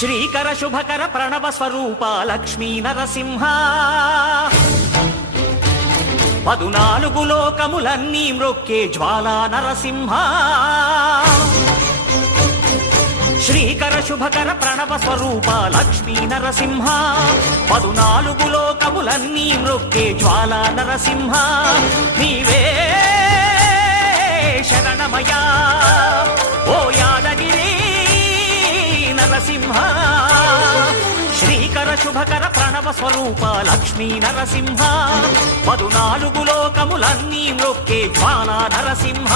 శ్రీకర శుభకర ప్రణవ స్వరూప లక్ష్మీ నరసింహ 14 లోకములన్నీ మ్రొక్కే జ్వాలా నరసింహ శ్రీకర శుభకర ప్రణవ స్వరూప లక్ష్మీ నరసింహ 14 లోకములన్నీ మ్రొక్కే జ్వాలా నరసింహ నీవే శరణమయా ఓ యాదగిరి నరసింహ శ్రీకర శుభకర ప్రణవ స్వరూప లక్ష్మీ నరసింహ 14 లోకములన్నీ మ్రొక్కే జ్వాలా నరసింహ